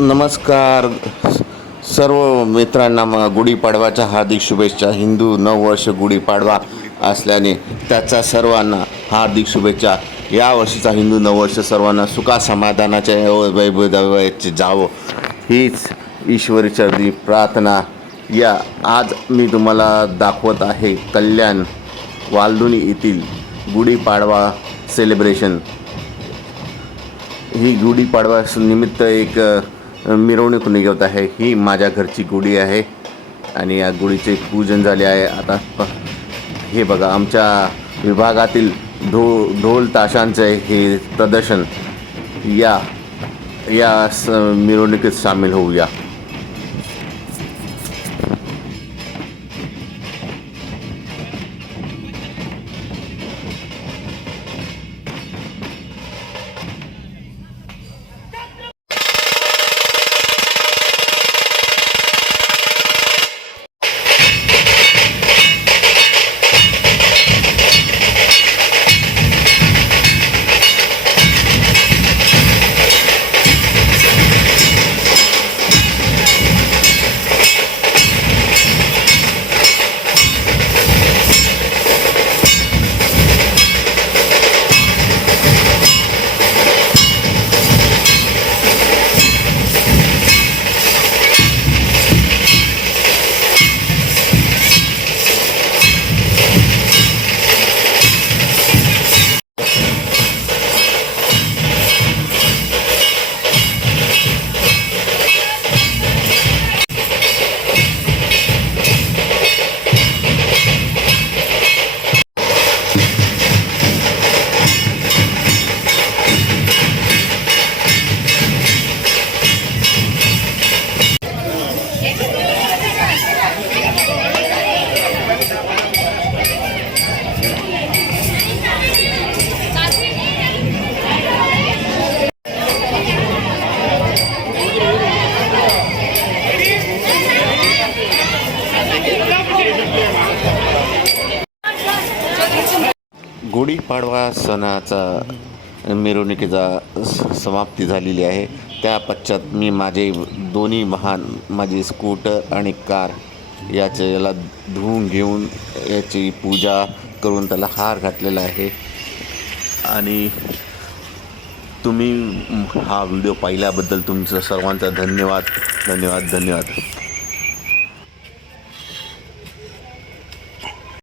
नमस्कार सर्व मित्रांना. गुढीपाडवाच्या हार्दिक शुभेच्छा. हिंदू नववर्ष गुढीपाडवा असल्याने त्याचा सर्वांना हार्दिक शुभेच्छा. या वर्षीचा हिंदू नववर्ष सर्वांना सुखा समाधानाच्या वैभवाचे जावं हीच ईश्वरी चरणी प्रार्थना. आज मी तुम्हाला दाखवत आहे कल्याण वालधुनी येथील गुढीपाडवा सेलिब्रेशन. ही गुढीपाडवा निमित्त एक मिरवणूक निघत आहे. ही माझ्या घरची गुढी आहे आणि या गुढीचे पूजन झाले आहे. आता हे बघा, आमच्या विभागातील ढोल ताशांचे हे प्रदर्शन. या मिरवणुकीत सामील होऊया. गुढीपाडवा सणाचा मिरवणुकीचा समाप्ती झालेली आहे. त्या पश्चात मी माझे दोन्ही माझे स्कूटर आणि कार याला धुवून घेऊन याची पूजा करून त्याला हार घातलेला आहे. आणि तुम्ही हा व्हिडिओ पाहिल्याबद्दल तुमचं सर्वांचा धन्यवाद.